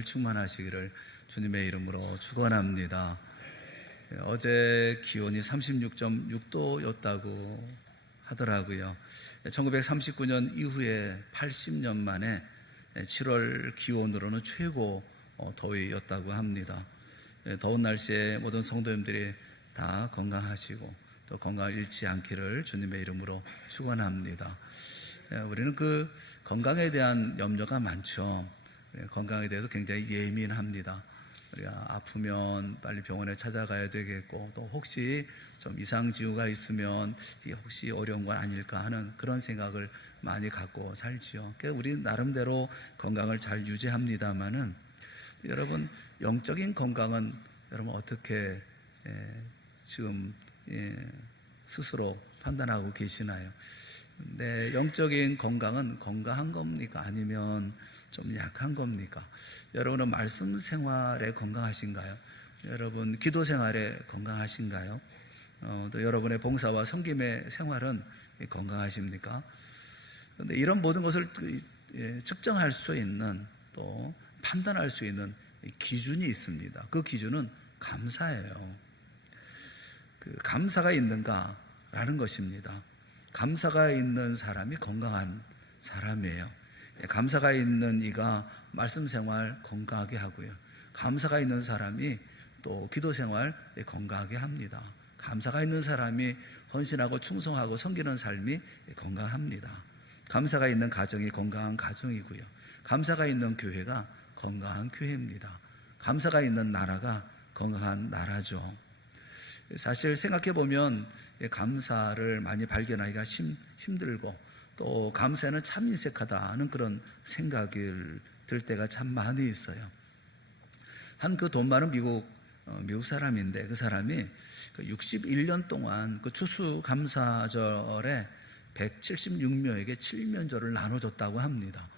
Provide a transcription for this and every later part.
늘 충만하시기를 주님의 이름으로 축원합니다. 어제 기온이 36.6도였다고 하더라고요. 1939년 이후에 80년 만에 7월 기온으로는 최고 더위였다고 합니다. 더운 날씨에 모든 성도님들이 다 건강하시고 또 건강을 잃지 않기를 주님의 이름으로 축원합니다. 우리는 그 건강에 대한 염려가 많죠. 건강에 대해서 굉장히 예민합니다. 우리가 아프면 빨리 병원에 찾아가야 되겠고, 또 혹시 좀 이상 징후가 있으면 이게 혹시 어려운 건 아닐까 하는 그런 생각을 많이 갖고 살지요. 그래서 우리 나름대로 건강을 잘 유지합니다만은, 여러분 영적인 건강은 여러분 어떻게 지금 스스로 판단하고 계시나요? 내 영적인 건강은 건강한 겁니까? 아니면 좀 약한 겁니까? 여러분은 말씀 생활에 건강하신가요? 여러분 기도 생활에 건강하신가요? 또 여러분의 봉사와 섬김의 생활은 건강하십니까? 그런데 이런 모든 것을 측정할 수 있는, 또 판단할 수 있는 기준이 있습니다. 그 기준은 감사예요. 그 감사가 있는가라는 것입니다. 감사가 있는 사람이 건강한 사람이에요. 감사가 있는 이가 말씀 생활 건강하게 하고요. 감사가 있는 사람이 또 기도 생활 건강하게 합니다. 감사가 있는 사람이 헌신하고 충성하고 섬기는 삶이 건강합니다. 감사가 있는 가정이 건강한 가정이고요. 감사가 있는 교회가 건강한 교회입니다. 감사가 있는 나라가 건강한 나라죠. 사실 생각해 보면 감사를 많이 발견하기가 힘들고, 또 감사에는 참 인색하다는 그런 생각이 들 때가 참 많이 있어요. 한 그 돈 많은 미국 사람인데, 그 사람이 61년 동안 그 추수감사절에 176명에게 7면조를 나눠줬다고 합니다.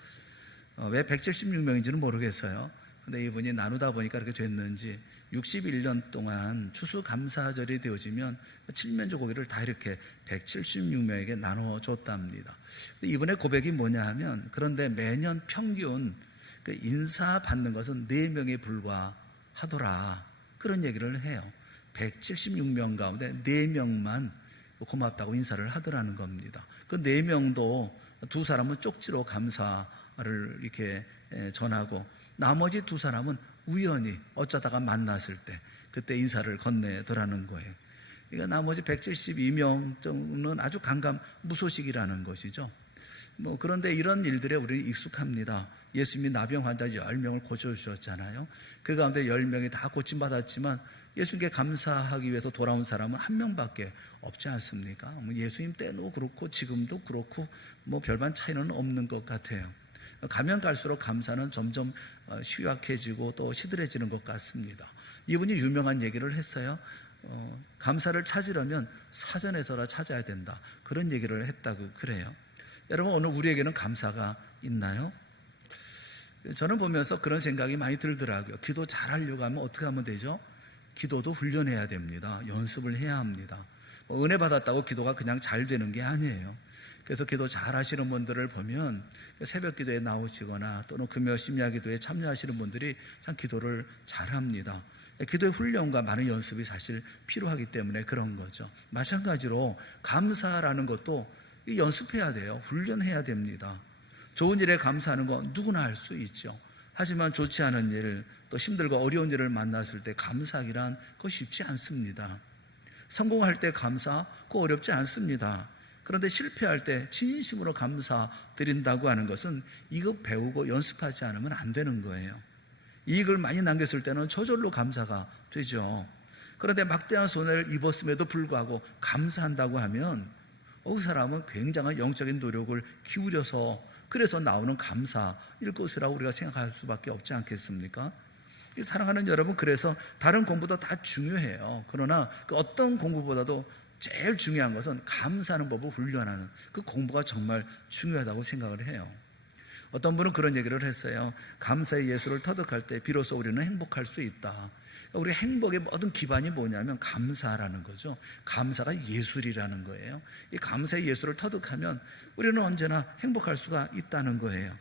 왜 176명인지는 모르겠어요. 근데 이분이 나누다 보니까 그렇게 됐는지 61년 동안 추수감사절이 되어지면 7면조 고기를 다 이렇게 176명에게 나눠줬답니다. 이분의 고백이 뭐냐 하면, 그런데 매년 평균 그 인사 받는 것은 4명에 불과하더라, 그런 얘기를 해요. 176명 가운데 4명만 고맙다고 인사를 하더라는 겁니다. 그 4명도 두 사람은 쪽지로 감사를 이렇게 전하고, 나머지 두 사람은 우연히 어쩌다가 만났을 때 그때 인사를 건네더라는 거예요. 그러니까 나머지 172명 정도는 아주 무소식이라는 것이죠. 그런데 이런 일들에 우리는 익숙합니다. 예수님이 나병 환자 10명을 고쳐주셨잖아요. 그 가운데 10명이 다 고침받았지만 예수님께 감사하기 위해서 돌아온 사람은 1명밖에 없지 않습니까? 예수님 때도 그렇고 지금도 그렇고 별반 차이는 없는 것 같아요. 가면 갈수록 감사는 점점 쉬약해지고 또 시들해지는 것 같습니다. 이분이 유명한 얘기를 했어요. 감사를 찾으려면 사전에서라 찾아야 된다, 그런 얘기를 했다고 그래요. 여러분, 오늘 우리에게는 감사가 있나요? 저는 보면서 그런 생각이 많이 들더라고요. 기도 잘하려고 하면 어떻게 하면 되죠? 기도도 훈련해야 됩니다. 연습을 해야 합니다. 은혜 받았다고 기도가 그냥 잘 되는 게 아니에요. 그래서 기도 잘 하시는 분들을 보면 새벽 기도에 나오시거나 또는 금요 심야 기도에 참여하시는 분들이 참 기도를 잘 합니다. 기도의 훈련과 많은 연습이 사실 필요하기 때문에 그런 거죠. 마찬가지로 감사라는 것도 연습해야 돼요. 훈련해야 됩니다. 좋은 일에 감사하는 건 누구나 할 수 있죠. 하지만 좋지 않은 일, 또 힘들고 어려운 일을 만났을 때 감사하기란 그거 쉽지 않습니다. 성공할 때 감사, 그거 어렵지 않습니다. 그런데 실패할 때 진심으로 감사드린다고 하는 것은 이거 배우고 연습하지 않으면 안 되는 거예요. 이익을 많이 남겼을 때는 저절로 감사가 되죠. 그런데 막대한 손해를 입었음에도 불구하고 감사한다고 하면 그 사람은 굉장한 영적인 노력을 기울여서 그래서 나오는 감사일 것이라고 우리가 생각할 수밖에 없지 않겠습니까? 사랑하는 여러분, 그래서 다른 공부도 다 중요해요. 그러나 그 어떤 공부보다도 제일 중요한 것은 감사하는 법을 훈련하는 그 공부가 정말 중요하다고 생각을 해요. 어떤 분은 그런 얘기를 했어요. 감사의 예술을 터득할 때 비로소 우리는 행복할 수 있다. 우리 행복의 모든 기반이 뭐냐면 감사라는 거죠. 감사가 예술이라는 거예요. 이 감사의 예술을 터득하면 우리는 언제나 행복할 수가 있다는 거예요.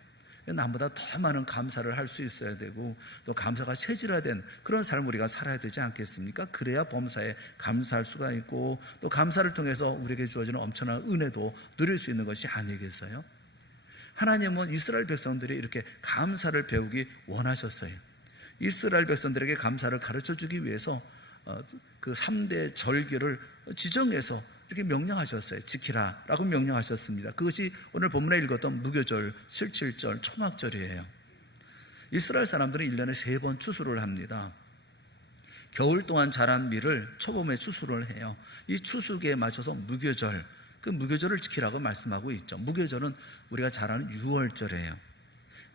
남보다 더 많은 감사를 할 수 있어야 되고 또 감사가 체질화된 그런 삶을 우리가 살아야 되지 않겠습니까? 그래야 범사에 감사할 수가 있고 또 감사를 통해서 우리에게 주어지는 엄청난 은혜도 누릴 수 있는 것이 아니겠어요? 하나님은 이스라엘 백성들이 이렇게 감사를 배우기 원하셨어요. 이스라엘 백성들에게 감사를 가르쳐주기 위해서 그 3대 절기를 지정해서 이렇게 명령하셨어요. 지키라 라고 명령하셨습니다. 그것이 오늘 본문에 읽었던 무교절, 칠칠절, 초막절이에요. 이스라엘 사람들은 1년에 3번 추수를 합니다. 겨울 동안 자란 밀을 초봄에 추수를 해요. 이 추수기에 맞춰서 무교절, 그 무교절을 지키라고 말씀하고 있죠. 무교절은 우리가 잘 아는 6월절이에요.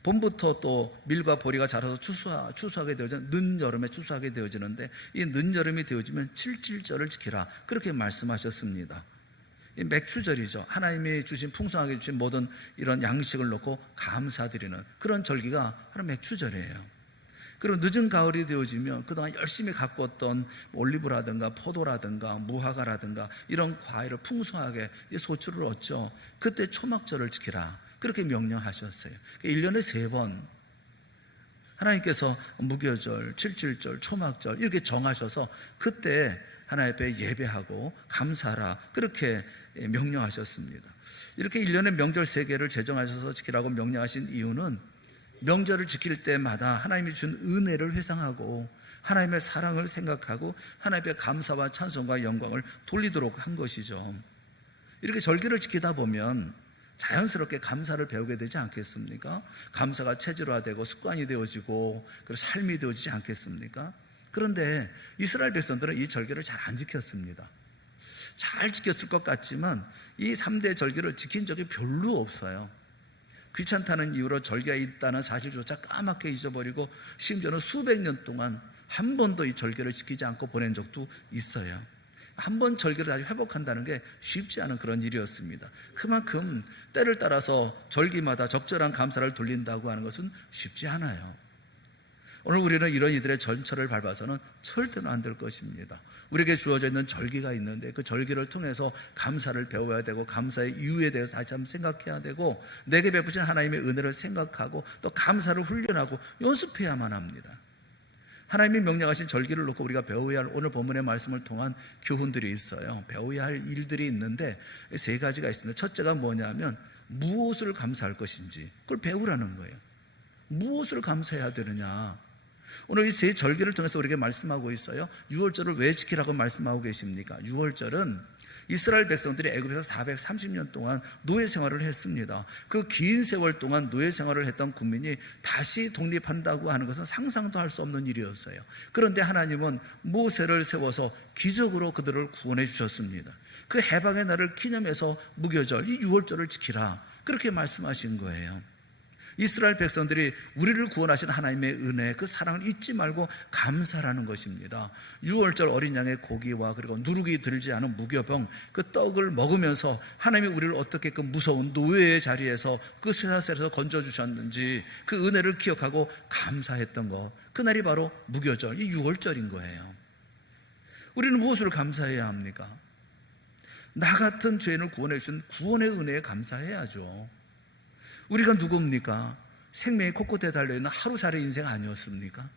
봄부터 또 밀과 보리가 자라서 추수하게 되어지는 늦여름에 추수하게 되어지는데 이 늦여름이 되어지면 칠칠절을 지키라 그렇게 말씀하셨습니다. 이 맥추절이죠. 하나님이 주신 풍성하게 주신 모든 이런 양식을 놓고 감사드리는 그런 절기가 바로 맥추절이에요. 그리고 늦은 가을이 되어지면 그동안 열심히 가꿨던 올리브라든가 포도라든가 무화과라든가 이런 과일을 풍성하게 소출을 얻죠. 그때 초막절을 지키라 그렇게 명령하셨어요. 1년에 3번 하나님께서 무교절, 칠칠절, 초막절 이렇게 정하셔서 그때 하나님 앞에 예배하고 감사하라 그렇게 명령하셨습니다. 이렇게 1년에 명절 3개를 제정하셔서 지키라고 명령하신 이유는 명절을 지킬 때마다 하나님이 준 은혜를 회상하고 하나님의 사랑을 생각하고 하나님의 감사와 찬송과 영광을 돌리도록 한 것이죠. 이렇게 절기를 지키다 보면 자연스럽게 감사를 배우게 되지 않겠습니까? 감사가 체질화되고 습관이 되어지고 그리고 삶이 되어지지 않겠습니까? 그런데 이스라엘 백성들은 이 절기를 잘 안 지켰습니다. 잘 지켰을 것 같지만 이 3대 절기를 지킨 적이 별로 없어요. 귀찮다는 이유로 절기가 있다는 사실조차 까맣게 잊어버리고 심지어는 수백 년 동안 한 번도 이 절기를 지키지 않고 보낸 적도 있어요. 한 번 절기를 다시 회복한다는 게 쉽지 않은 그런 일이었습니다. 그만큼 때를 따라서 절기마다 적절한 감사를 돌린다고 하는 것은 쉽지 않아요. 오늘 우리는 이런 이들의 전철을 밟아서는 절대로 안 될 것입니다. 우리에게 주어져 있는 절기가 있는데 그 절기를 통해서 감사를 배워야 되고 감사의 이유에 대해서 다시 한번 생각해야 되고 내게 베푸신 하나님의 은혜를 생각하고 또 감사를 훈련하고 연습해야만 합니다. 하나님이 명령하신 절기를 놓고 우리가 배워야 할 오늘 본문의 말씀을 통한 교훈들이 있어요. 배워야 할 일들이 있는데 3가지가 있습니다. 첫째가 뭐냐면 무엇을 감사할 것인지 그걸 배우라는 거예요. 무엇을 감사해야 되느냐. 오늘 이 3 절기를 통해서 우리에게 말씀하고 있어요. 6월절을 왜 지키라고 말씀하고 계십니까? 6월절은 이스라엘 백성들이 애굽에서 430년 동안 노예 생활을 했습니다. 그 긴 세월 동안 노예 생활을 했던 국민이 다시 독립한다고 하는 것은 상상도 할 수 없는 일이었어요. 그런데 하나님은 모세를 세워서 기적으로 그들을 구원해 주셨습니다. 그 해방의 날을 기념해서 무교절, 이 6월절을 지키라 그렇게 말씀하신 거예요. 이스라엘 백성들이 우리를 구원하신 하나님의 은혜, 그 사랑을 잊지 말고 감사라는 것입니다. 6월절 어린 양의 고기와 그리고 누룩이 들지 않은 무교병, 그 떡을 먹으면서 하나님이 우리를 어떻게 그 무서운 노예의 자리에서 그 쇠사슬에서 건져주셨는지 그 은혜를 기억하고 감사했던 것, 그날이 바로 무교절, 이 6월절인 거예요. 우리는 무엇을 감사해야 합니까? 나 같은 죄인을 구원해 주신 구원의 은혜에 감사해야죠. 우리가 누굽니까? 생명이 곳곳에 달려있는 하루살이 인생 아니었습니까?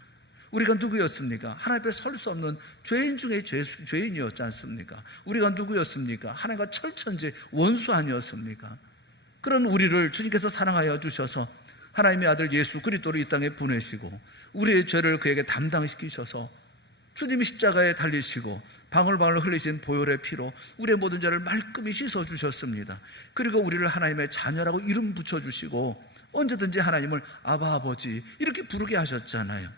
우리가 누구였습니까? 하나님 앞에 설 수 없는 죄인 중에 죄인이었지 않습니까? 우리가 누구였습니까? 하나님과 철천지 원수 아니었습니까? 그런 우리를 주님께서 사랑하여 주셔서 하나님의 아들 예수 그리스도를 이 땅에 보내시고 우리의 죄를 그에게 담당시키셔서 주님이 십자가에 달리시고 방울방울 흘리신 보혈의 피로 우리의 모든 죄를 말끔히 씻어주셨습니다. 그리고 우리를 하나님의 자녀라고 이름 붙여주시고 언제든지 하나님을 아바 아버지 이렇게 부르게 하셨잖아요.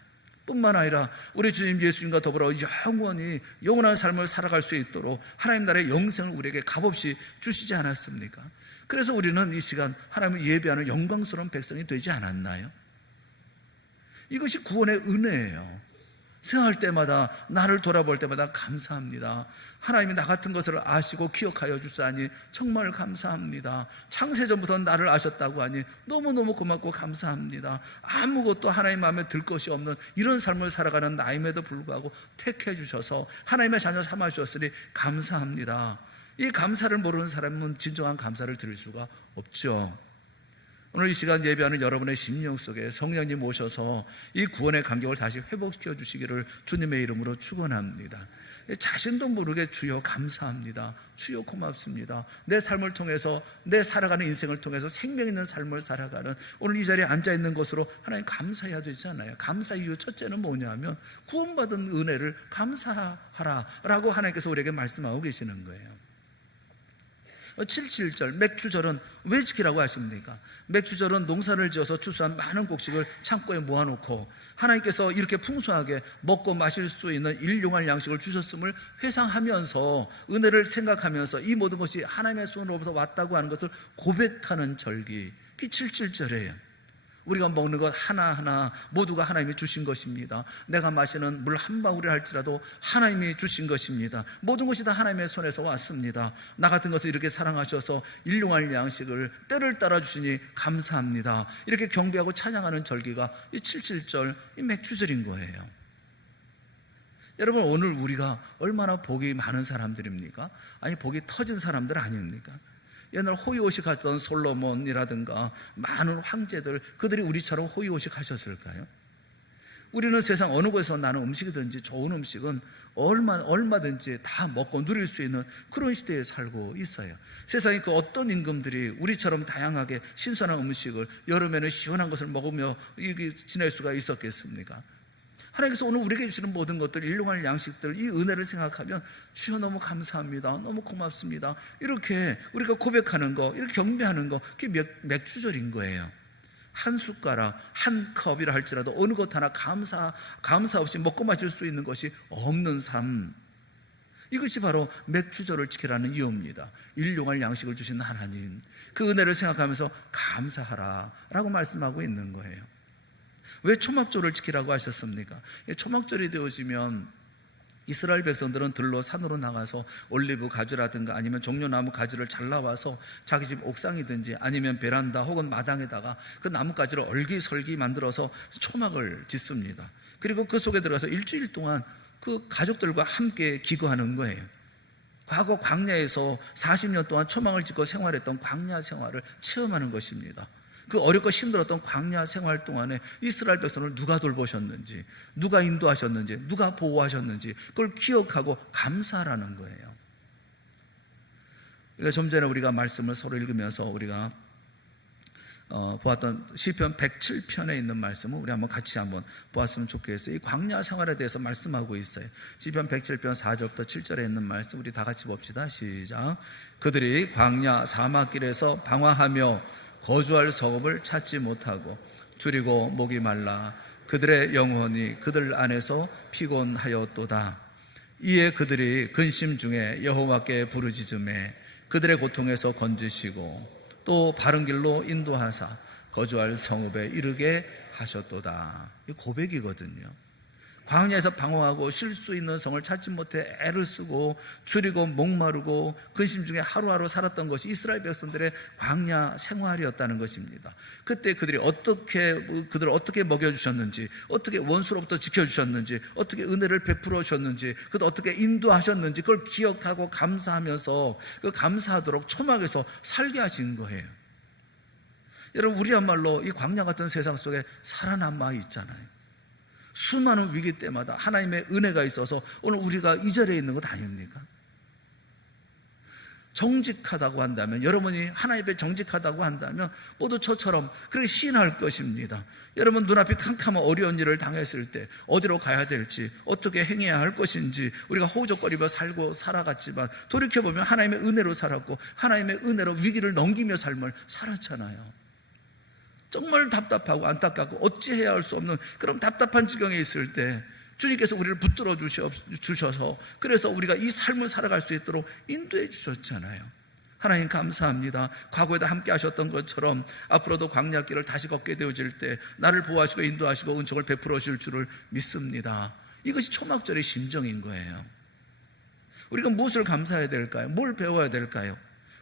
뿐만 아니라 우리 주님 예수님과 더불어 영원히 영원한 삶을 살아갈 수 있도록 하나님 나라의 영생을 우리에게 값없이 주시지 않았습니까? 그래서 우리는 이 시간 하나님을 예배하는 영광스러운 백성이 되지 않았나요? 이것이 구원의 은혜예요. 생각할 때마다 나를 돌아볼 때마다 감사합니다. 하나님이 나 같은 것을 아시고 기억하여 주사니 정말 감사합니다. 창세전부터 나를 아셨다고 하니 너무너무 고맙고 감사합니다. 아무것도 하나님 마음에 들 것이 없는 이런 삶을 살아가는 나임에도 불구하고 택해 주셔서 하나님의 자녀 삼아 주셨으니 감사합니다. 이 감사를 모르는 사람은 진정한 감사를 드릴 수가 없죠. 오늘 이 시간 예배하는 여러분의 심령 속에 성령님 오셔서 이 구원의 간격을 다시 회복시켜 주시기를 주님의 이름으로 축원합니다. 자신도 모르게 주여 감사합니다. 주여 고맙습니다. 내 삶을 통해서, 내 살아가는 인생을 통해서 생명 있는 삶을 살아가는 오늘 이 자리에 앉아있는 것으로 하나님 감사해야 되잖아요. 감사 이유 첫째는 뭐냐면 구원받은 은혜를 감사하라라고 하나님께서 우리에게 말씀하고 계시는 거예요. 77절 맥주절은 왜 지키라고 하십니까? 맥주절은 농사를 지어서 추수한 많은 곡식을 창고에 모아놓고 하나님께서 이렇게 풍성하게 먹고 마실 수 있는 일용할 양식을 주셨음을 회상하면서 은혜를 생각하면서 이 모든 것이 하나님의 손으로부터 왔다고 하는 것을 고백하는 절기, 그게 77절이에요. 우리가 먹는 것 하나하나 모두가 하나님이 주신 것입니다. 내가 마시는 물 한 방울이 할지라도 하나님이 주신 것입니다. 모든 것이 다 하나님의 손에서 왔습니다. 나 같은 것을 이렇게 사랑하셔서 일용할 양식을 때를 따라 주시니 감사합니다. 이렇게 경배하고 찬양하는 절기가 이 77절 이 맥주절인 거예요. 여러분, 오늘 우리가 얼마나 복이 많은 사람들입니까? 아니, 복이 터진 사람들 아닙니까? 옛날 호의호식 하던 솔로몬이라든가 많은 황제들, 그들이 우리처럼 호의호식 하셨을까요? 우리는 세상 어느 곳에서 나는 음식이든지 좋은 음식은 얼마든지 다 먹고 누릴 수 있는 그런 시대에 살고 있어요. 세상에 그 어떤 임금들이 우리처럼 다양하게 신선한 음식을 여름에는 시원한 것을 먹으며 지낼 수가 있었겠습니까? 하나님께서 오늘 우리에게 주시는 모든 것들, 일용할 양식들, 이 은혜를 생각하면 주여 너무 감사합니다. 너무 고맙습니다. 이렇게 우리가 고백하는 거, 이렇게 경배하는 거, 그게 맥주절인 거예요. 한 숟가락, 한 컵이라 할지라도 어느 것 하나 감사 없이 먹고 마실 수 있는 것이 없는 삶, 이것이 바로 맥주절을 지키라는 이유입니다. 일용할 양식을 주신 하나님, 그 은혜를 생각하면서 감사하라 라고 말씀하고 있는 거예요. 왜 초막절을 지키라고 하셨습니까? 초막절이 되어지면 이스라엘 백성들은 들로 산으로 나가서 올리브 가지라든가 아니면 종려나무 가지를 잘라와서 자기 집 옥상이든지 아니면 베란다 혹은 마당에다가 그 나뭇가지를 얼기설기 만들어서 초막을 짓습니다. 그리고 그 속에 들어가서 일주일 동안 그 가족들과 함께 기거하는 거예요. 과거 광야에서 40년 동안 초막을 짓고 생활했던 광야 생활을 체험하는 것입니다. 그 어렵고 힘들었던 광야 생활 동안에 이스라엘 백성을 누가 돌보셨는지, 누가 인도하셨는지, 누가 보호하셨는지 그걸 기억하고 감사하라는 거예요. 그러니까 좀 전에 우리가 말씀을 서로 읽으면서 우리가 보았던 시편 107편에 있는 말씀을 우리 같이 한번 보았으면 좋겠어요. 이 광야 생활에 대해서 말씀하고 있어요. 시편 107편 4절부터 7절에 있는 말씀 우리 다 같이 봅시다. 시작. 그들이 광야 사막길에서 방황하며 거주할 성읍을 찾지 못하고 줄이고 목이 말라 그들의 영혼이 그들 안에서 피곤하였도다. 이에 그들이 근심 중에 여호와께 부르짖음에 그들의 고통에서 건지시고 또 바른 길로 인도하사 거주할 성읍에 이르게 하셨도다. 이 고백이거든요. 광야에서 방황하고 쉴 수 있는 성을 찾지 못해 애를 쓰고 줄이고 목마르고 근심 중에 하루하루 살았던 것이 이스라엘 백성들의 광야 생활이었다는 것입니다. 그때 그들을 어떻게 먹여주셨는지, 어떻게 원수로부터 지켜주셨는지, 어떻게 은혜를 베풀어 주셨는지, 그것도 어떻게 인도하셨는지 그걸 기억하고 감사하면서 그 감사하도록 초막에서 살게 하신 거예요. 여러분, 우리야말로 이 광야 같은 세상 속에 살아남아 있잖아요. 수많은 위기 때마다 하나님의 은혜가 있어서 오늘 우리가 이 자리에 있는 것 아닙니까? 정직하다고 한다면, 여러분이 하나님 앞에 정직하다고 한다면 모두 저처럼 그렇게 시인할 것입니다. 여러분 눈앞이 캄캄한 어려운 일을 당했을 때 어디로 가야 될지, 어떻게 행해야 할 것인지 우리가 호적거리며 살아갔지만 돌이켜보면 하나님의 은혜로 살았고 하나님의 은혜로 위기를 넘기며 삶을 살았잖아요. 정말 답답하고 안타깝고 어찌해야 할 수 없는 그런 답답한 지경에 있을 때 주님께서 우리를 붙들어 주셔서 그래서 우리가 이 삶을 살아갈 수 있도록 인도해 주셨잖아요. 하나님 감사합니다. 과거에도 함께 하셨던 것처럼 앞으로도 광야길을 다시 걷게 되어질 때 나를 보호하시고 인도하시고 은총을 베풀어 주실 줄을 믿습니다. 이것이 초막절의 심정인 거예요. 우리가 무엇을 감사해야 될까요? 뭘 배워야 될까요?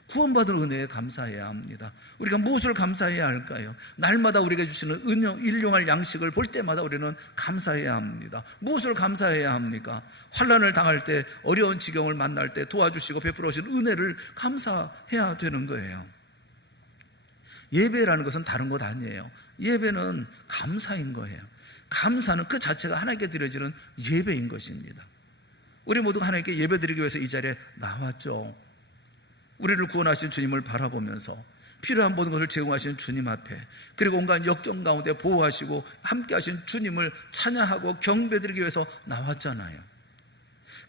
구원받은 은혜에 감사해야 합니다. 우리가 무엇을 감사해야 할까요? 날마다 우리에게 주시는 일용할 양식을 볼 때마다 우리는 감사해야 합니다. 무엇을 감사해야 합니까? 환난을 당할 때, 어려운 지경을 만날 때 도와주시고 베풀어 주신 은혜를 감사해야 되는 거예요. 예배라는 것은 다른 것 아니에요. 예배는 감사인 거예요. 감사는 그 자체가 하나님께 드려지는 예배인 것입니다. 우리 모두가 하나님께 예배드리기 위해서 이 자리에 나왔죠. 우리를 구원하신 주님을 바라보면서 필요한 모든 것을 제공하신 주님 앞에, 그리고 온갖 역경 가운데 보호하시고 함께 하신 주님을 찬양하고 경배드리기 위해서 나왔잖아요.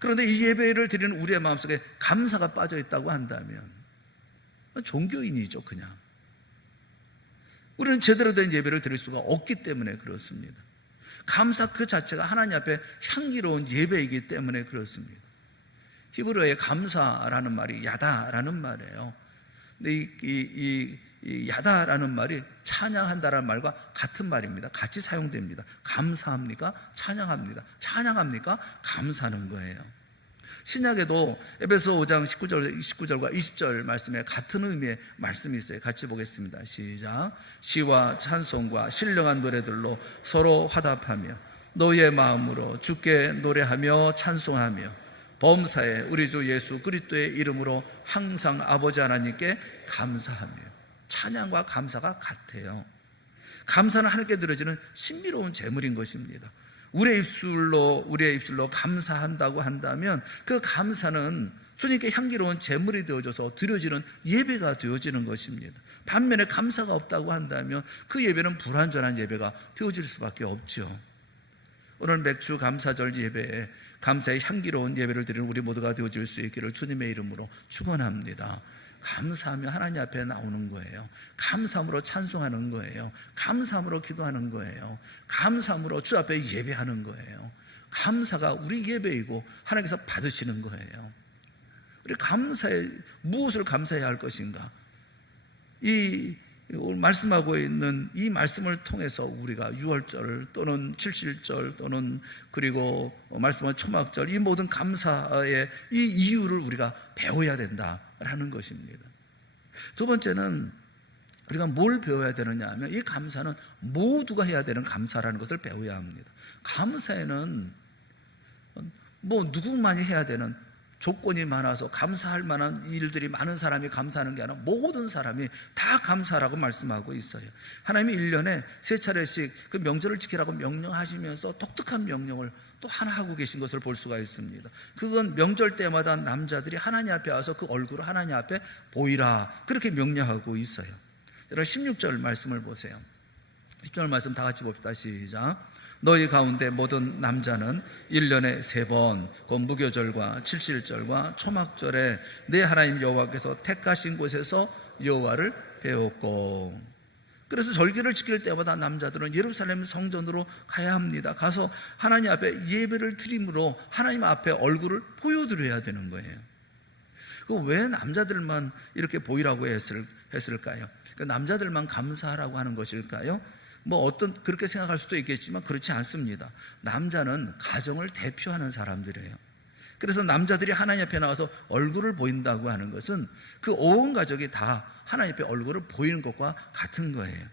그런데 이 예배를 드리는 우리의 마음속에 감사가 빠져 있다고 한다면 종교인이죠. 그냥 우리는 제대로 된 예배를 드릴 수가 없기 때문에 그렇습니다. 감사 그 자체가 하나님 앞에 향기로운 예배이기 때문에 그렇습니다. 히브리어의 감사라는 말이 야다라는 말이에요. 근데 이 야다라는 말이 찬양한다라는 말과 같은 말입니다. 같이 사용됩니다. 감사합니까? 찬양합니다. 찬양합니까? 감사하는 거예요. 신약에도 에베소 5장 19절과 20절 말씀에 같은 의미의 말씀이 있어요. 같이 보겠습니다. 시작. 시와 찬송과 신령한 노래들로 서로 화답하며 너희의 마음으로 주께 노래하며 찬송하며 범사에 우리 주 예수 그리스도의 이름으로 항상 아버지 하나님께 감사하며. 찬양과 감사가 같아요. 감사는 하나님께 드려지는 신비로운 제물인 것입니다. 우리의 입술로 감사한다고 한다면 그 감사는 주님께 향기로운 제물이 되어져서 드려지는 예배가 되어지는 것입니다. 반면에 감사가 없다고 한다면 그 예배는 불완전한 예배가 되어질 수밖에 없죠. 오늘 맥주 감사절 예배에 감사의 향기로운 예배를 드리는 우리 모두가 되어질 수 있기를 주님의 이름으로 축원합니다. 감사하며 하나님 앞에 나오는 거예요. 감사함으로 찬송하는 거예요. 감사함으로 기도하는 거예요. 감사함으로 주 앞에 예배하는 거예요. 감사가 우리 예배이고 하나님께서 받으시는 거예요. 우리 무엇을 감사해야 할 것인가? 말씀하고 있는 이 말씀을 통해서 우리가 유월절 또는 칠칠절 또는 그리고 말씀한 초막절, 이 모든 감사의 이 이유를 우리가 배워야 된다라는 것입니다. 두 번째는 우리가 뭘 배워야 되느냐 하면 이 감사는 모두가 해야 되는 감사라는 것을 배워야 합니다. 감사에는 누구만이 해야 되는 조건이 많아서 감사할 만한 일들이 많은 사람이 감사하는 게 아니라 모든 사람이 다 감사라고 말씀하고 있어요. 하나님이 1년에 3차례씩 그 명절을 지키라고 명령하시면서 독특한 명령을 또 하나 하고 계신 것을 볼 수가 있습니다. 그건 명절 때마다 남자들이 하나님 앞에 와서 그 얼굴을 하나님 앞에 보이라, 그렇게 명령하고 있어요. 여러분 16절 말씀을 보세요. 16절 말씀 다 같이 봅시다. 시작. 너희 가운데 모든 남자는 1년에 3번 그 무교절과 칠칠절과 초막절에 내 하나님 여호와께서 택하신 곳에서 여호와를 배웠고. 그래서 절기를 지킬 때마다 남자들은 예루살렘 성전으로 가야 합니다. 가서 하나님 앞에 예배를 드림으로 하나님 앞에 얼굴을 보여드려야 되는 거예요. 왜 남자들만 이렇게 보이라고 했을까요? 남자들만 감사하라고 하는 것일까요? 그렇게 생각할 수도 있겠지만 그렇지 않습니다. 남자는 가정을 대표하는 사람들이에요. 그래서 남자들이 하나님 앞에 나와서 얼굴을 보인다고 하는 것은 그 온 가족이 다 하나님 앞에 얼굴을 보이는 것과 같은 거예요.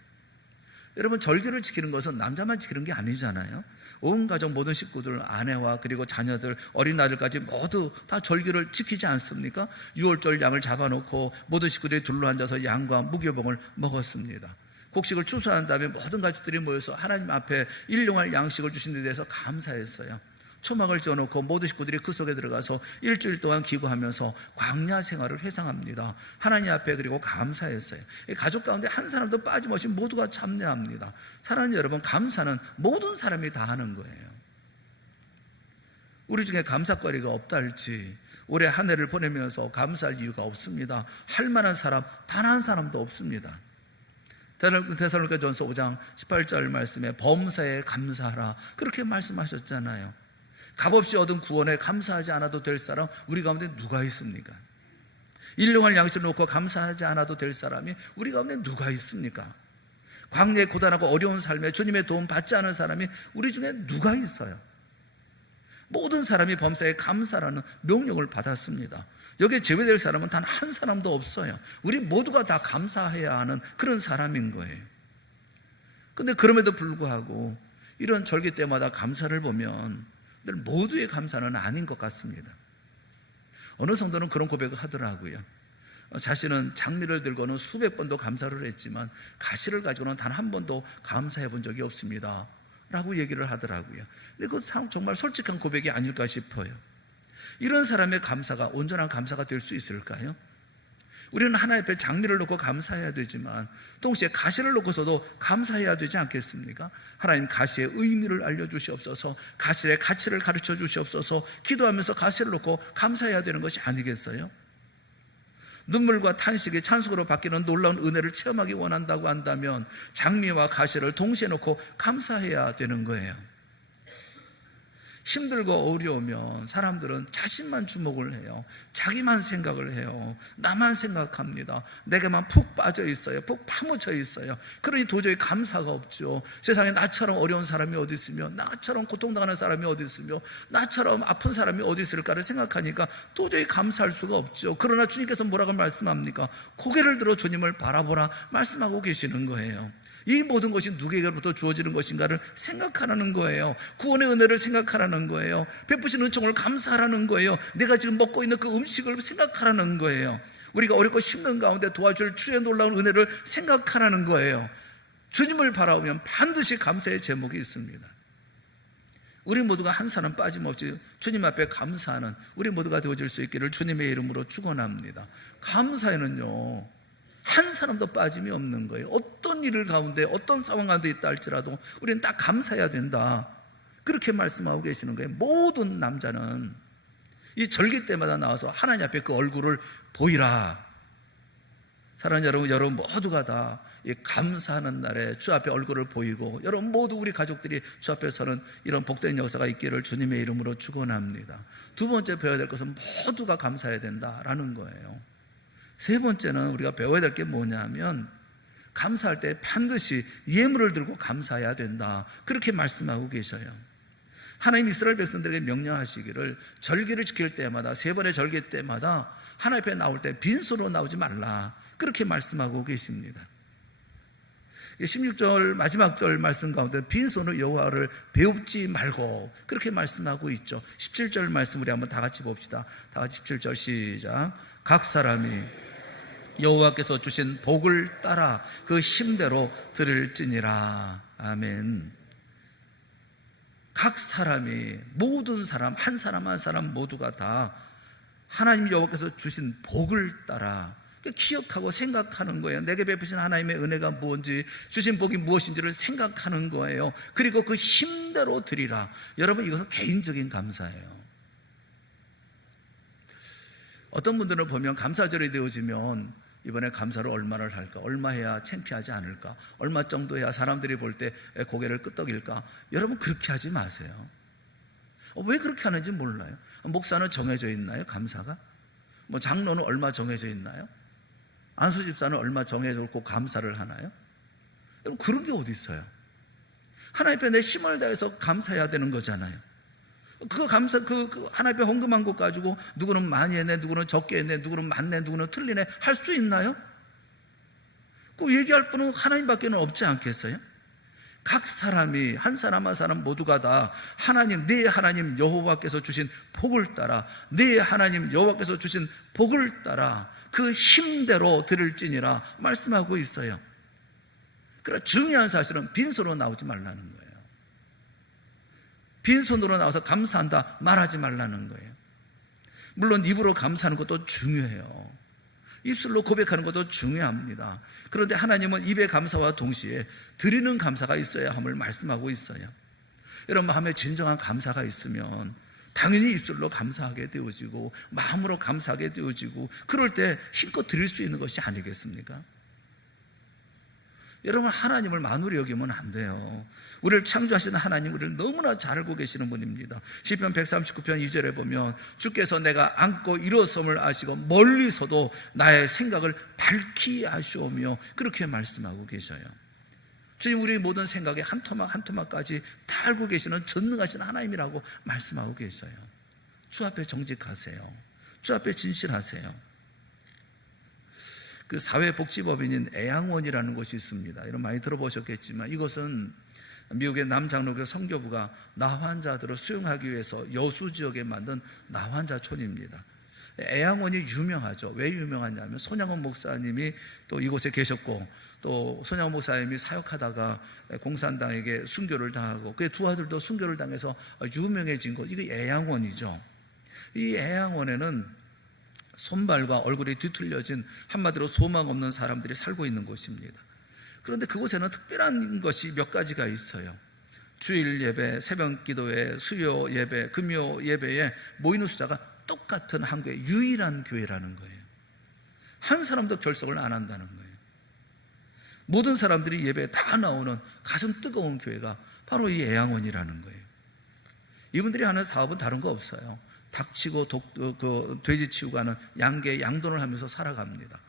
여러분, 절기를 지키는 것은 남자만 지키는 게 아니잖아요. 온 가족 모든 식구들, 아내와 그리고 자녀들, 어린아이들까지 모두 다 절기를 지키지 않습니까? 유월절 양을 잡아놓고 모든 식구들이 둘러앉아서 양과 무교봉을 먹었습니다. 곡식을 추수한 다음에 모든 가족들이 모여서 하나님 앞에 일용할 양식을 주신 데 대해서 감사했어요. 초막을 지어놓고 모든 식구들이 그 속에 들어가서 일주일 동안 기도하면서 광야 생활을 회상합니다. 하나님 앞에 그리고 감사했어요. 가족 가운데 한 사람도 빠짐없이 모두가 참여합니다. 사랑하는 여러분, 감사는 모든 사람이 다 하는 거예요. 우리 중에 감사거리가 없다 할지 올해 한 해를 보내면서 감사할 이유가 없습니다. 할 만한 사람 단 한 사람도 없습니다. 데살로니가전서 5장 18절 말씀에 범사에 감사하라, 그렇게 말씀하셨잖아요. 값없이 얻은 구원에 감사하지 않아도 될 사람 우리 가운데 누가 있습니까? 일용할 양식을 놓고 감사하지 않아도 될 사람이 우리 가운데 누가 있습니까? 광야에 고단하고 어려운 삶에 주님의 도움 받지 않은 사람이 우리 중에 누가 있어요? 모든 사람이 범사에 감사라는 명령을 받았습니다. 여기에 제외될 사람은 단 한 사람도 없어요. 우리 모두가 다 감사해야 하는 그런 사람인 거예요. 그런데 그럼에도 불구하고 이런 절기 때마다 감사를 보면 늘 모두의 감사는 아닌 것 같습니다. 어느 성도는 그런 고백을 하더라고요. 자신은 장미를 들고는 수백 번도 감사를 했지만 가시를 가지고는 단 한 번도 감사해 본 적이 없습니다 라고 얘기를 하더라고요. 근데 그 정말 솔직한 고백이 아닐까 싶어요. 이런 사람의 감사가 온전한 감사가 될 수 있을까요? 우리는 하나님 앞에 장미를 놓고 감사해야 되지만 동시에 가시를 놓고서도 감사해야 되지 않겠습니까? 하나님, 가시의 의미를 알려주시옵소서, 가시의 가치를 가르쳐 주시옵소서, 기도하면서 가시를 놓고 감사해야 되는 것이 아니겠어요? 눈물과 탄식이 찬송으로 바뀌는 놀라운 은혜를 체험하기 원한다고 한다면 장미와 가시를 동시에 놓고 감사해야 되는 거예요. 힘들고 어려우면 사람들은 자신만 주목을 해요. 자기만 생각을 해요. 나만 생각합니다. 내게만 푹 빠져 있어요. 푹 파묻혀 있어요. 그러니 도저히 감사가 없죠. 세상에 나처럼 어려운 사람이 어디 있으며, 나처럼 고통당하는 사람이 어디 있으며, 나처럼 아픈 사람이 어디 있을까를 생각하니까 도저히 감사할 수가 없죠. 그러나 주님께서 뭐라고 말씀합니까? 고개를 들어 주님을 바라보라 말씀하고 계시는 거예요. 이 모든 것이 누구에게부터 주어지는 것인가를 생각하라는 거예요. 구원의 은혜를 생각하라는 거예요. 베푸신 은총을 감사하라는 거예요. 내가 지금 먹고 있는 그 음식을 생각하라는 거예요. 우리가 어렵고 힘든 가운데 도와줄 주의 놀라운 은혜를 생각하라는 거예요. 주님을 바라보면 반드시 감사의 제목이 있습니다. 우리 모두가 한 사람 빠짐없이 주님 앞에 감사하는 우리 모두가 되어질 수 있기를 주님의 이름으로 축원합니다. 감사에는요, 한 사람도 빠짐이 없는 거예요. 어떤 일을 가운데 어떤 상황 가운데 있다 할지라도 우리는 딱 감사해야 된다, 그렇게 말씀하고 계시는 거예요. 모든 남자는 이 절기 때마다 나와서 하나님 앞에 그 얼굴을 보이라. 사랑하는 여러분 모두가 다 이 감사하는 날에 주 앞에 얼굴을 보이고, 여러분 모두 우리 가족들이 주 앞에 서는 이런 복된 역사가 있기를 주님의 이름으로 축원합니다. 두 번째 배워야 될 것은 모두가 감사해야 된다라는 거예요. 세 번째는 우리가 배워야 될 게 뭐냐면, 감사할 때 반드시 예물을 들고 감사해야 된다, 그렇게 말씀하고 계셔요. 하나님 이스라엘 백성들에게 명령하시기를 절기를 지킬 때마다, 세 번의 절기 때마다 하나님 앞에 나올 때 빈손으로 나오지 말라, 그렇게 말씀하고 계십니다. 16절 마지막 절 말씀 가운데 빈손으로 여호와를 배웁지 말고, 그렇게 말씀하고 있죠. 17절 말씀 우리 한번 다 같이 봅시다. 다 같이 17절 시작. 각 사람이 여호와께서 주신 복을 따라 그 힘대로 드릴지니라. 아멘. 각 사람이, 모든 사람, 한 사람 한 사람 모두가 다 하나님 여호와께서 주신 복을 따라 기억하고 생각하는 거예요. 내게 베푸신 하나님의 은혜가 무엇인지, 주신 복이 무엇인지를 생각하는 거예요. 그리고 그 힘대로 드리라. 여러분, 이것은 개인적인 감사예요. 어떤 분들은 보면 감사절이 되어지면 이번에 감사를 얼마를 할까, 얼마 해야 창피하지 않을까, 얼마 정도 해야 사람들이 볼 때 고개를 끄덕일까. 여러분, 그렇게 하지 마세요. 왜 그렇게 하는지 몰라요. 목사는 정해져 있나요? 감사가? 장로는 얼마 정해져 있나요? 안수 집사는 얼마 정해져 있고 감사를 하나요? 여러분, 그런 게 어디 있어요? 하나님 앞에 내 힘을 다해서 감사해야 되는 거잖아요. 하나님 앞에 헌금한 것 가지고 누구는 많이 했네, 누구는 적게 했네, 누구는 맞네, 누구는 틀리네 할 수 있나요? 그 얘기할 분은 하나님밖에는 없지 않겠어요? 각 사람이, 한 사람 한 사람 모두가 다 하나님, 네 하나님 여호와께서 주신 복을 따라, 네 하나님 여호와께서 주신 복을 따라 그 힘대로 드릴지니라 말씀하고 있어요. 그러나 중요한 사실은 빈손으로 나오지 말라는 거예요. 빈손으로 나와서 감사한다 말하지 말라는 거예요. 물론 입으로 감사하는 것도 중요해요. 입술로 고백하는 것도 중요합니다. 그런데 하나님은 입의 감사와 동시에 드리는 감사가 있어야 함을 말씀하고 있어요. 여러분, 마음에 진정한 감사가 있으면 당연히 입술로 감사하게 되어지고 마음으로 감사하게 되어지고, 그럴 때 힘껏 드릴 수 있는 것이 아니겠습니까? 여러분, 하나님을 만으로 여기면 안 돼요. 우리를 창조하시는 하나님, 우리를 너무나 잘 알고 계시는 분입니다. 시편 139편 2절에 보면 주께서 내가 앉고 일어섬을 아시고 멀리서도 나의 생각을 밝히 아시오며, 그렇게 말씀하고 계셔요. 주님, 우리 모든 생각의 한 토막 한 토막까지 다 알고 계시는 전능하신 하나님이라고 말씀하고 계셔요. 주 앞에 정직하세요. 주 앞에 진실하세요. 그 사회복지법인인 애양원이라는 곳이 있습니다. 이런 많이 들어보셨겠지만, 이것은 미국의 남장로교 선교부가 나환자들을 수용하기 위해서 여수 지역에 만든 나환자촌입니다. 애양원이 유명하죠. 왜 유명하냐면 손양원 목사님이 또 이곳에 계셨고, 또 손양원 목사님이 사역하다가 공산당에게 순교를 당하고 그의 두 아들도 순교를 당해서 유명해진 곳, 이게 애양원이죠. 이 애양원에는 손발과 얼굴이 뒤틀려진, 한마디로 소망 없는 사람들이 살고 있는 곳입니다. 그런데 그곳에는 특별한 것이 몇 가지가 있어요. 주일 예배, 새벽 기도회, 수요 예배, 금요 예배에 모이는 숫자가 똑같은 한 교회, 유일한 교회라는 거예요. 한 사람도 결석을 안 한다는 거예요. 모든 사람들이 예배에 다 나오는 가슴 뜨거운 교회가 바로 이 애양원이라는 거예요. 이분들이 하는 사업은 다른 거 없어요. 닭치고 돼지 치우고 하는 양계, 양돈을 하면서 살아갑니다.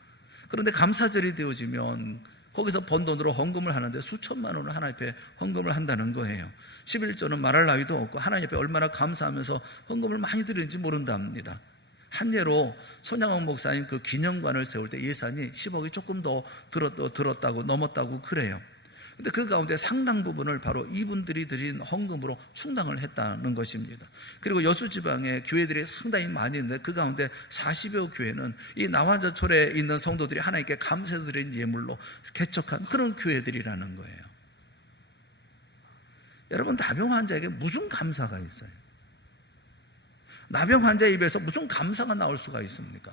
그런데 감사절이 되어지면 거기서 번 돈으로 헌금을 하는데 수천만 원을 하나님 앞에 헌금을 한다는 거예요. 11조는 말할 나위도 없고 하나님 앞에 얼마나 감사하면서 헌금을 많이 드리는지 모른답니다. 한 예로 손양원 목사님 그 기념관을 세울 때 예산이 10억이 조금 더 들었다고, 넘었다고 그래요. 근데 그 가운데 상당 부분을 바로 이분들이 드린 헌금으로 충당을 했다는 것입니다. 그리고 여수 지방에 교회들이 상당히 많이 있는데 그 가운데 40여 교회는 이 남한저철에 있는 성도들이 하나님께 감사드린 예물로 개척한 그런 교회들이라는 거예요. 여러분, 나병 환자에게 무슨 감사가 있어요? 나병 환자의 입에서 무슨 감사가 나올 수가 있습니까?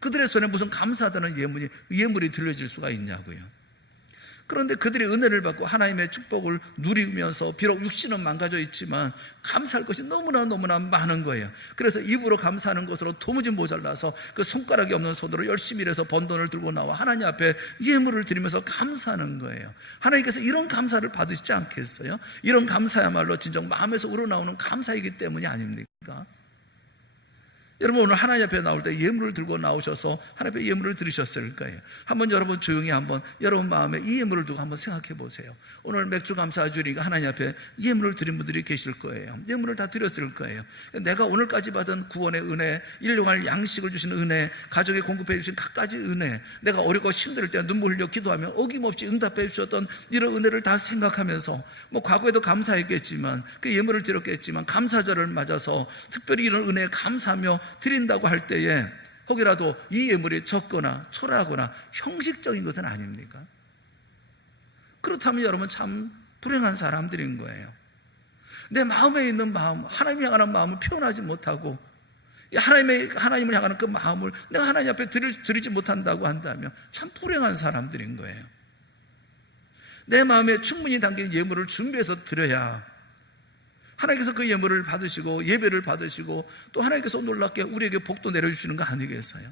그들의 손에 무슨 감사하다는 예물이 들려질 수가 있냐고요. 그런데 그들이 은혜를 받고 하나님의 축복을 누리면서 비록 육신은 망가져 있지만 감사할 것이 너무나 많은 거예요. 그래서 입으로 감사하는 것으로 도무지 모자라서 그 손가락이 없는 손으로 열심히 일해서 번 돈을 들고 나와 하나님 앞에 예물을 드리면서 감사하는 거예요. 하나님께서 이런 감사를 받으시지 않겠어요? 이런 감사야말로 진정 마음에서 우러나오는 감사이기 때문이 아닙니까? 여러분, 오늘 하나님 앞에 나올 때 예물을 들고 나오셔서 하나님 앞에 예물을 드리셨을 거예요. 한번 여러분 조용히 한번 여러분 마음에 이 예물을 두고 한번 생각해 보세요. 오늘 맥주 감사주일이니까 하나님 앞에 예물을 드린 분들이 계실 거예요. 예물을 다 드렸을 거예요. 내가 오늘까지 받은 구원의 은혜, 일용할 양식을 주신 은혜, 가정에 공급해 주신 갖가지 은혜, 내가 어렵고 힘들 때 눈물 흘려 기도하며 어김없이 응답해 주셨던 이런 은혜를 다 생각하면서, 과거에도 감사했겠지만 그 예물을 드렸겠지만 감사절을 맞아서 특별히 이런 은혜에 감사하며 드린다고 할 때에 혹이라도 이 예물이 적거나 초라하거나 형식적인 것은 아닙니까? 그렇다면 여러분 참 불행한 사람들인 거예요. 내 마음에 있는 마음, 하나님을 향하는 마음을 표현하지 못하고 하나님을 향하는 그 마음을 내가 하나님 앞에 드리지 못한다고 한다면 참 불행한 사람들인 거예요. 내 마음에 충분히 담긴 예물을 준비해서 드려야 하나님께서 그 예물을 받으시고 예배를 받으시고 또 하나님께서 놀랍게 우리에게 복도 내려주시는 거 아니겠어요?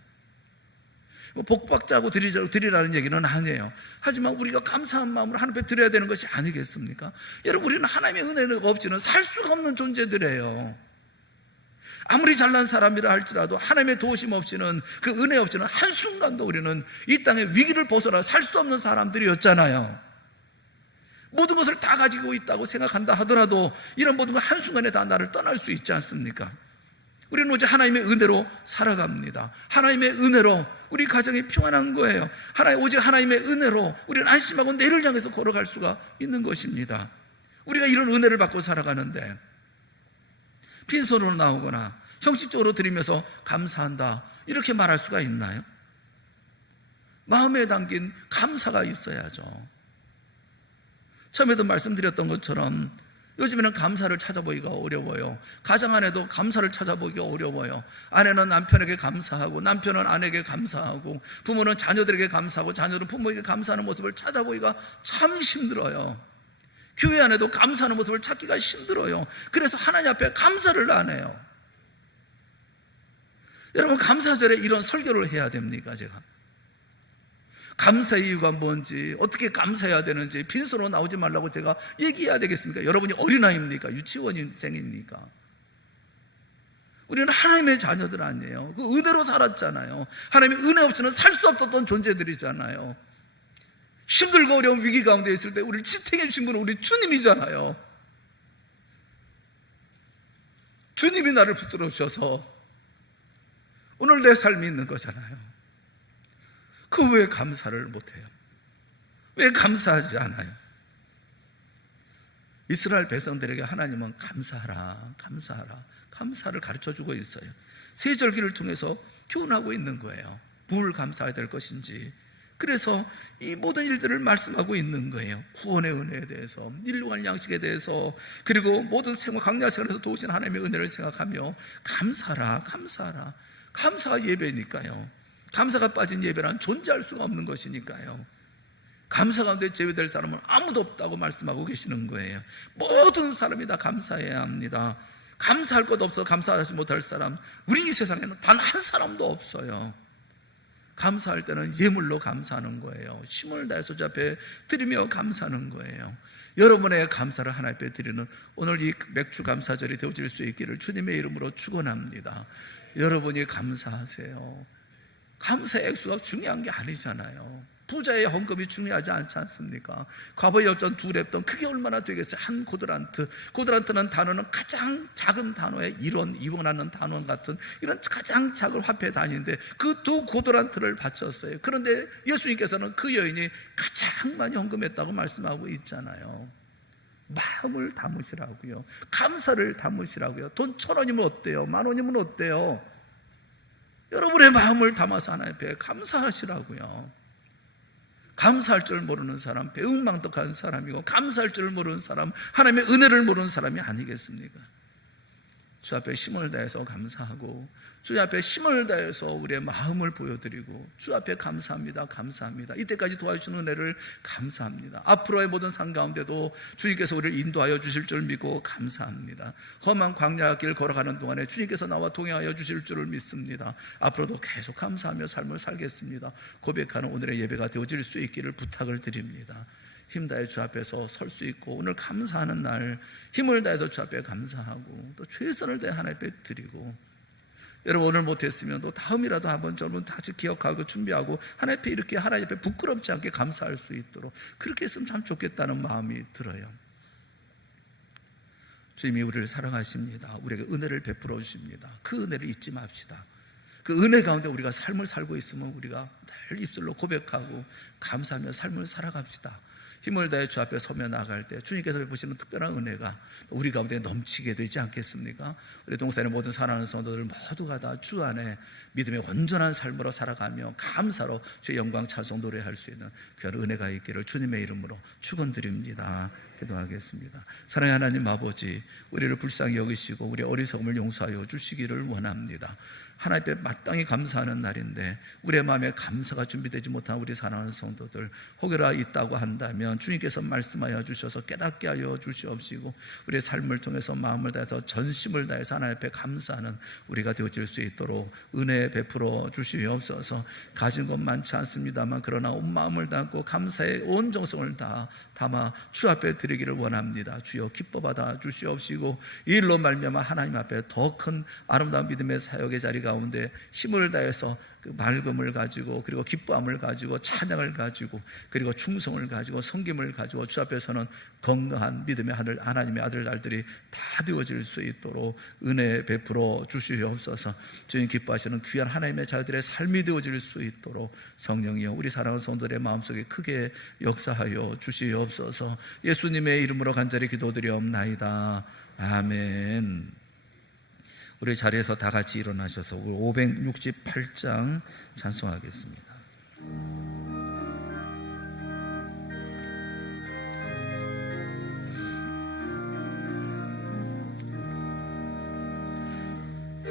복받자고 드리라는 얘기는 아니에요. 하지만 우리가 감사한 마음으로 하나님 앞에 드려야 되는 것이 아니겠습니까? 여러분, 우리는 하나님의 은혜가 없이는 살 수가 없는 존재들이에요. 아무리 잘난 사람이라 할지라도 하나님의 도우심 없이는, 그 은혜 없이는 한순간도 우리는 이 땅의 위기를 벗어나 살 수 없는 사람들이었잖아요. 모든 것을 다 가지고 있다고 생각한다 하더라도 이런 모든 것 한순간에 다 나를 떠날 수 있지 않습니까? 우리는 오직 하나님의 은혜로 살아갑니다. 하나님의 은혜로 우리 가정이 평안한 거예요. 오직 하나님의 은혜로 우리는 안심하고 내일을 향해서 걸어갈 수가 있는 것입니다. 우리가 이런 은혜를 받고 살아가는데 빈손으로 나오거나 형식적으로 드리면서 감사한다 이렇게 말할 수가 있나요? 마음에 담긴 감사가 있어야죠. 처음에도 말씀드렸던 것처럼 요즘에는 감사를 찾아보기가 어려워요. 가정 안에도 감사를 찾아보기가 어려워요. 아내는 남편에게 감사하고 남편은 아내에게 감사하고 부모는 자녀들에게 감사하고 자녀는 부모에게 감사하는 모습을 찾아보기가 참 힘들어요. 교회 안에도 감사하는 모습을 찾기가 힘들어요. 그래서 하나님 앞에 감사를 안 해요. 여러분, 감사절에 이런 설교를 해야 됩니까? 제가 감사의 이유가 뭔지, 어떻게 감사해야 되는지 빈손으로 나오지 말라고 제가 얘기해야 되겠습니까? 여러분이 어린아이입니까? 유치원생입니까? 우리는 하나님의 자녀들 아니에요. 그 은혜로 살았잖아요. 하나님의 은혜 없이는 살 수 없었던 존재들이잖아요. 힘들고 어려운 위기 가운데 있을 때 우리를 지탱해 주신 분은 우리 주님이잖아요. 주님이 나를 붙들어 주셔서 오늘 내 삶이 있는 거잖아요. 그 왜 감사를 못해요? 왜 감사하지 않아요? 이스라엘 백성들에게 하나님은 감사하라, 감사하라, 감사를 가르쳐주고 있어요. 세절기를 통해서 교훈하고 있는 거예요. 뭘 감사해야 될 것인지. 그래서 이 모든 일들을 말씀하고 있는 거예요. 구원의 은혜에 대해서, 일용할 양식에 대해서, 그리고 모든 생활, 강야 생활에서 도우신 하나님의 은혜를 생각하며 감사하라, 감사하라. 감사가 예배니까요. 감사가 빠진 예배란 존재할 수가 없는 것이니까요. 감사 가운데 제외될 사람은 아무도 없다고 말씀하고 계시는 거예요. 모든 사람이 다 감사해야 합니다. 감사할 것 없어 감사하지 못할 사람, 우리 이 세상에는 단 한 사람도 없어요. 감사할 때는 예물로 감사하는 거예요. 힘을 다해서 주 앞에 드리며 감사하는 거예요. 여러분의 감사를 하나님 앞에 드리는 오늘 이 맥주 감사절이 되어질 수 있기를 주님의 이름으로 축원합니다. 여러분이 감사하세요. 감사의 액수가 중요한 게 아니잖아요. 부자의 헌금이 중요하지 않지 않습니까? 과거에 엽전 2랩돈 그게 얼마나 되겠어요? 한 고드란트. 고드란트는 단어는 가장 작은 단어의 1원, 2원하는 단원 같은 이런 가장 작은 화폐 단위인데 그 2고드란트를 바쳤어요. 그런데 예수님께서는 그 여인이 가장 많이 헌금했다고 말씀하고 있잖아요. 마음을 담으시라고요. 감사를 담으시라고요. 돈 1,000원이면 어때요? 10,000원이면 어때요? 여러분의 마음을 담아서 하나님 앞에 감사하시라고요. 감사할 줄 모르는 사람, 배은망덕한 사람이고, 감사할 줄 모르는 사람, 하나님의 은혜를 모르는 사람이 아니겠습니까? 주 앞에 힘을 다해서 감사하고, 주 앞에 힘을 다해서 우리의 마음을 보여드리고, 주 앞에 감사합니다, 감사합니다. 이때까지 도와주시는 은혜를 감사합니다. 앞으로의 모든 상 가운데도 주님께서 우리를 인도하여 주실 줄 믿고 감사합니다. 험한 광야 길 걸어가는 동안에 주님께서 나와 동행하여 주실 줄을 믿습니다. 앞으로도 계속 감사하며 삶을 살겠습니다. 고백하는 오늘의 예배가 되어질 수 있기를 부탁을 드립니다. 힘 다해 주 앞에서 설 수 있고, 오늘 감사하는 날 힘을 다해서 주 앞에 감사하고, 또 최선을 다해 하나님 앞에 드리고, 여러분 오늘 못했으면 또 다음이라도 한번 여러분 다시 기억하고 준비하고 하나님 앞에 이렇게 하나님 앞에 부끄럽지 않게 감사할 수 있도록 그렇게 했으면 참 좋겠다는 마음이 들어요. 주님이 우리를 사랑하십니다. 우리에게 은혜를 베풀어 주십니다. 그 은혜를 잊지 맙시다. 그 은혜 가운데 우리가 삶을 살고 있으면 우리가 늘 입술로 고백하고 감사하며 삶을 살아갑시다. 힘을 다해 주 앞에 서며 나갈 때 주님께서 베푸시는 특별한 은혜가 우리 가운데 넘치게 되지 않겠습니까? 우리 동산의 모든 사랑하는 성도들 모두가 다 주 안에 믿음의 온전한 삶으로 살아가며 감사로 주의 영광 찬송 노래할 수 있는 그런 은혜가 있기를 주님의 이름으로 축원드립니다. 기도하겠습니다. 사랑의 하나님 아버지, 우리를 불쌍히 여기시고 우리의 어리석음을 용서하여 주시기를 원합니다. 하나님 앞에 마땅히 감사하는 날인데 우리의 마음에 감사가 준비되지 못한 우리 사랑하는 성도들 혹여나 있다고 한다면 주님께서 말씀하여 주셔서 깨닫게 하여 주시옵시고 우리의 삶을 통해서 마음을 다해서 전심을 다해서 하나님 앞에 감사하는 우리가 되어질 수 있도록 은혜 베풀어 주시옵소서. 가진 것 많지 않습니다만 그러나 온 마음을 담고 감사의 온 정성을 다 담아 주 앞에 드리기를 원합니다. 주여 기뻐 받아 주시옵시고 이 일로 말미암아 하나님 앞에 더 큰 아름다운 믿음의 사역의 자리 가운데 힘을 다해서 그 맑음을 가지고 그리고 기뻐함을 가지고 찬양을 가지고 그리고 충성을 가지고 섬김을 가지고 주 앞에서는 건강한 믿음의 하나님의 아들 딸들이 다 되어질 수 있도록 은혜 베풀어 주시옵소서. 주님 기뻐하시는 귀한 하나님의 자들의 삶이 되어질 수 있도록 성령이여 우리 사랑하는 성도들의 마음속에 크게 역사하여 주시옵소서. 예수님의 이름으로 간절히 기도드리옵나이다. 아멘. 우리 자리에서 다 같이 일어나셔서 568장 찬송하겠습니다.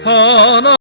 하나